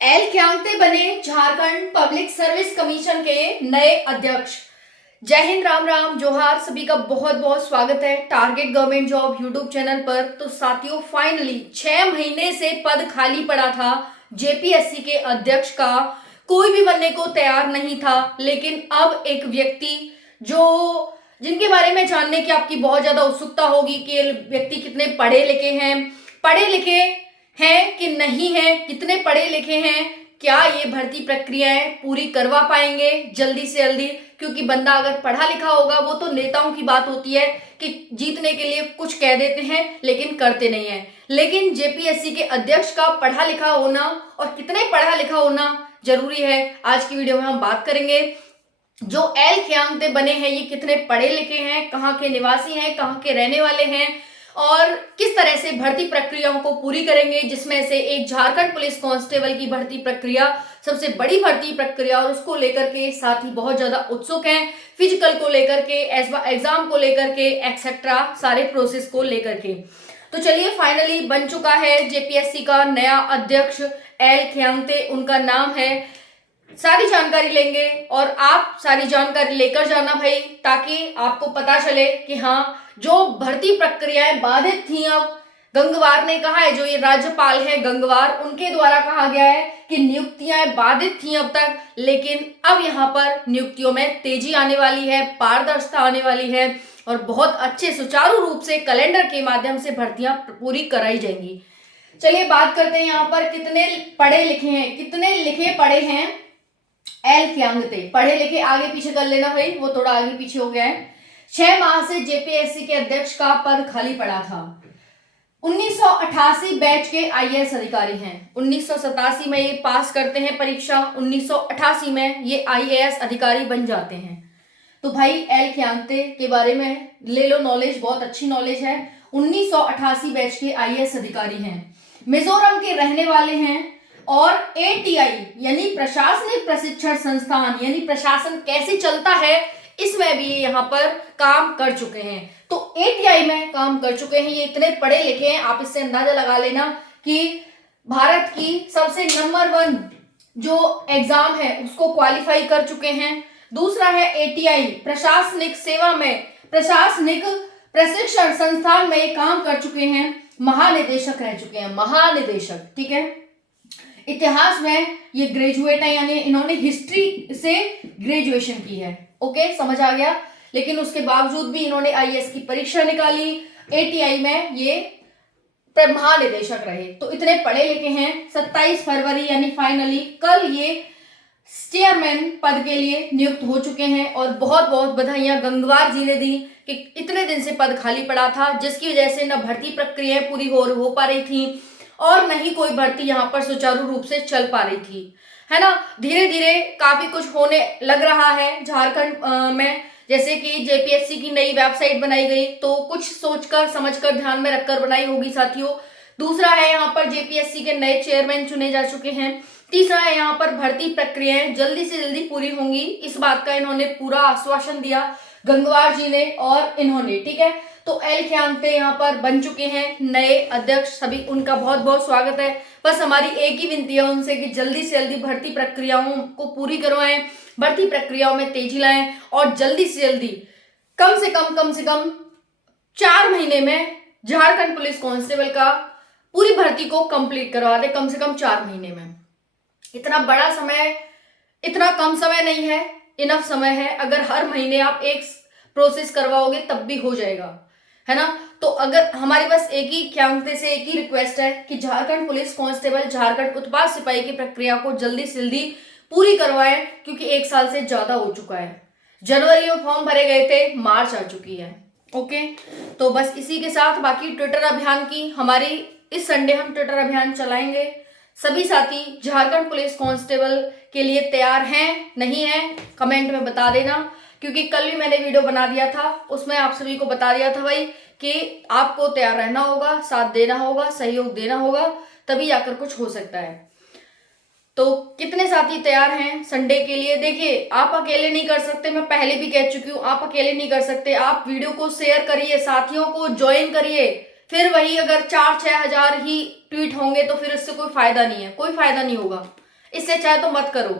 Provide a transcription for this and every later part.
L Khiangte बने Jharkhand public service commission के नए अध्यक्ष। जय हिंद, राम राम, जोहार। सभी का बहुत बहुत स्वागत है target government job YouTube channel पर। तो साथियों, फाइनली 6 महीने से पद खाली पड़ा था जेपीएससी के अध्यक्ष का। कोई भी बनने को तैयार नहीं था, लेकिन अब एक व्यक्ति जिनके बारे में जानने की आपकी बहुत ज्यादा उत्सुकता होगी कि ये व्यक्ति कितने पढ़े लिखे हैं कि नहीं है, कितने पढ़े लिखे हैं, क्या ये भर्ती प्रक्रियाएं पूरी करवा पाएंगे जल्दी से जल्दी। क्योंकि बंदा अगर पढ़ा लिखा होगा, वो तो नेताओं की बात होती है कि जीतने के लिए कुछ कह देते हैं लेकिन करते नहीं है। लेकिन जेपीएससी के अध्यक्ष का पढ़ा लिखा होना और कितने पढ़ा लिखा होना जरूरी है, आज की वीडियो में हम बात करेंगे। जो एल ख्यांगते बने हैं, ये कितने पढ़े लिखे हैं, कहाँ के निवासी हैं, कहाँ के रहने वाले हैं और किस तरह से भर्ती प्रक्रियाओं को पूरी करेंगे, जिसमें से एक झारखंड पुलिस कांस्टेबल की भर्ती प्रक्रिया सबसे बड़ी भर्ती प्रक्रिया और उसको लेकर के साथ ही बहुत ज्यादा उत्सुक हैं। फिजिकल को लेकर के, एग्जाम को लेकर के, एक्सेट्रा सारे प्रोसेस को लेकर के। तो चलिए, फाइनली बन चुका है जेपीएससी का नया अध्यक्ष एल ख्यांगते, उनका नाम है। सारी जानकारी लेंगे और आप सारी जानकारी लेकर जाना भाई, ताकि आपको पता चले कि हाँ, जो भर्ती प्रक्रियाएं बाधित थी, अब गंगवार ने कहा है, जो ये राज्यपाल है गंगवार, उनके द्वारा कहा गया है कि नियुक्तियां बाधित थी अब तक, लेकिन अब यहाँ पर नियुक्तियों में तेजी आने वाली है, पारदर्शिता आने वाली है और बहुत अच्छे सुचारू रूप से कैलेंडर के माध्यम से भर्तियां पूरी कराई जाएंगी। चलिए बात करते हैं यहाँ पर कितने पढ़े लिखे हैं, कितने लिखे पढ़े हैं एल ख्यांगते। पढ़े लिखे आगे पीछे कर लेना भाई, वो थोड़ा आगे पीछे हो गया है। 6 माह से जेपीएससी के अध्यक्ष का पद खाली पड़ा था। 1988 बैच के आईएएस अधिकारी हैं। 1987 में ये पास करते हैं परीक्षा, 1988 में ये आईएएस अधिकारी बन जाते हैं। तो भाई एल ख्यांगते के बारे में ले लो नॉलेज, बहुत अच्छी नॉलेज है। 1988 बैच के आईएएस अधिकारी हैं, मिजोरम के रहने वाले हैं और एटीआई यानी प्रशासनिक प्रशिक्षण संस्थान, यानी प्रशासन कैसे चलता है, इसमें भी यहाँ पर काम कर चुके हैं। तो एटीआई में काम कर चुके हैं, ये इतने पढ़े लिखे हैं। आप इससे अंदाजा लगा लेना कि भारत की सबसे नंबर 1 जो एग्जाम है उसको क्वालिफाई कर चुके हैं। दूसरा है एटीआई, प्रशासनिक सेवा में, प्रशासनिक प्रशिक्षण संस्थान में काम कर चुके हैं, महानिदेशक रह चुके हैं, महानिदेशक, ठीक है। इतिहास में ये ग्रेजुएट है, यानी इन्होंने हिस्ट्री से ग्रेजुएशन की है। ओके, समझ आ गया। लेकिन उसके बावजूद भी इन्होंने आईएएस की परीक्षा निकाली, एटीआई में ये महानिदेशक रहे। तो इतने पढ़े लिखे हैं। 27 फरवरी यानी फाइनली कल ये चेयरमैन पद के लिए नियुक्त हो चुके हैं और बहुत बहुत बधाइयां गंगवार जी ने दी कि इतने दिन से पद खाली पड़ा था, जिसकी वजह से न भर्ती प्रक्रियाएं पूरी हो पा रही थी और नहीं कोई भर्ती यहाँ पर सुचारू रूप से चल पा रही थी, है ना। धीरे धीरे काफी कुछ होने लग रहा है झारखंड में, जैसे कि जेपीएससी की नई वेबसाइट बनाई गई, तो कुछ सोचकर समझकर ध्यान में रखकर बनाई होगी साथियों। दूसरा है यहाँ पर जेपीएससी के नए चेयरमैन चुने जा चुके हैं। तीसरा है यहाँ पर भर्ती प्रक्रियाएं जल्दी से जल्दी पूरी होंगी, इस बात का इन्होंने पूरा आश्वासन दिया गंगवार जी ने और इन्होंने, ठीक है। तो एल ख्यांगते यहाँ पर बन चुके हैं नए अध्यक्ष, सभी उनका बहुत बहुत स्वागत है। बस हमारी एक ही विनती है उनसे कि जल्दी से जल्दी भर्ती प्रक्रियाओं को पूरी करवाएं, भर्ती प्रक्रियाओं में तेजी लाएं और जल्दी से जल्दी कम से कम 4 महीने में झारखंड पुलिस कांस्टेबल का पूरी भर्ती को कंप्लीट करवा दे, कम से कम 4 महीने में। इतना बड़ा समय, इतना कम समय नहीं है, इनफ समय है। अगर हर महीने आप एक प्रोसेस करवाओगे तब भी हो जाएगा, है ना। तो अगर हमारे पास एक ही ख्यांगते से एक ही रिक्वेस्ट है कि झारखंड पुलिस कांस्टेबल, झारखंड उत्पाद सिपाही की प्रक्रिया को जल्दी से जल्दी पूरी करवाएं, क्योंकि 1 साल से ज्यादा हो चुका है। जनवरी में फॉर्म भरे गए थे, मार्च आ चुकी है। ओके, तो बस इसी के साथ बाकी ट्विटर अभियान की हमारी इस संडे हम ट्विटर अभियान चलाएंगे। सभी साथी झारखंड पुलिस कांस्टेबल के लिए तैयार हैं नहीं है, कमेंट में बता देना, क्योंकि कल भी मैंने वीडियो बना दिया था, उसमें आप सभी को बता दिया था भाई कि आपको तैयार रहना होगा, साथ देना होगा, सहयोग देना होगा, तभी आकर कुछ हो सकता है। तो कितने साथी तैयार हैं संडे के लिए? देखिए, आप अकेले नहीं कर सकते, मैं पहले भी कह चुकी हूँ, आप अकेले नहीं कर सकते। आप वीडियो को शेयर करिए, साथियों को ज्वाइन करिए। फिर वही अगर 4-6 हजार ही ट्वीट होंगे तो फिर इससे कोई फायदा नहीं है, कोई फायदा नहीं होगा। इससे चाहे तो मत करो,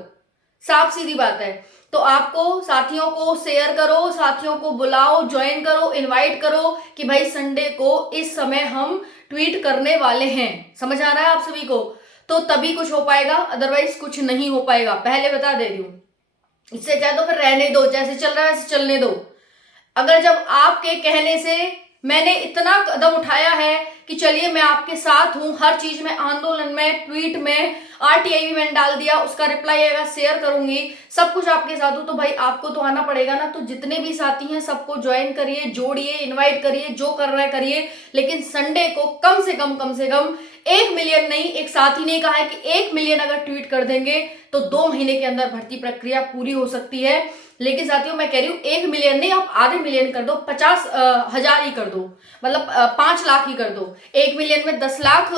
साफ सीधी बात है। तो आपको साथियों को शेयर करो, साथियों को बुलाओ, ज्वाइन करो, इनवाइट करो कि भाई संडे को इस समय हम ट्वीट करने वाले हैं। समझ आ रहा है आप सभी को? तो तभी कुछ हो पाएगा, अदरवाइज कुछ नहीं हो पाएगा, पहले बता दे रही हूं। इससे चाहे तो फिर रहने दो, जैसे चल रहा है वैसे चलने दो। अगर जब आपके कहने से मैंने इतना कदम उठाया है कि चलिए मैं आपके साथ हूं हर चीज में, आंदोलन में, ट्वीट में, आरटीआई भी मैंने डाल दिया, उसका रिप्लाई आएगा, शेयर करूंगी, सब कुछ आपके साथ हूं, तो भाई आपको तो आना पड़ेगा ना। तो जितने भी साथी हैं सबको ज्वाइन करिए, जोड़िए, इनवाइट करिए, जो कर रहा है करिए, लेकिन संडे को कम से कम 1 मिलियन नहीं, एक साथी ने कहा है कि 1 मिलियन अगर ट्वीट कर देंगे तो 2 महीने के अंदर भर्ती प्रक्रिया पूरी हो सकती है। लेकिन साथियों मैं कह रही हूँ 1 मिलियन नहीं, आप आधे मिलियन कर दो, 50,000 ही कर दो, मतलब 5 लाख ही कर दो। 1 मिलियन में 10 लाख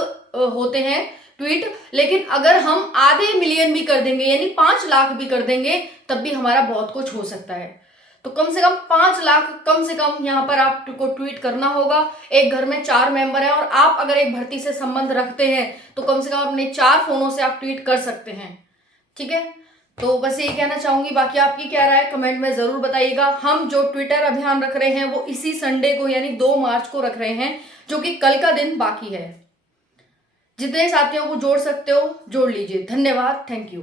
होते हैं ट्वीट, लेकिन अगर हम आधे मिलियन भी कर देंगे यानी 5 लाख भी कर देंगे तब भी हमारा बहुत कुछ हो सकता है। तो कम से कम 5 लाख कम से कम यहाँ पर आपको ट्वीट करना होगा। एक घर में 4 मेंबर हैं और आप अगर एक भर्ती से संबंध रखते हैं तो कम से कम अपने 4 फोनों से आप ट्वीट कर सकते हैं। ठीक है, तो बस यही कहना चाहूंगी। बाकी आपकी क्या राय है कमेंट में जरूर बताइएगा। हम जो ट्विटर अभियान रख रहे हैं वो इसी संडे को यानी 2 मार्च को रख रहे हैं, जो कि कल का दिन बाकी है। जितने साथियों को जोड़ सकते हो जोड़ लीजिए। धन्यवाद, थैंक यू।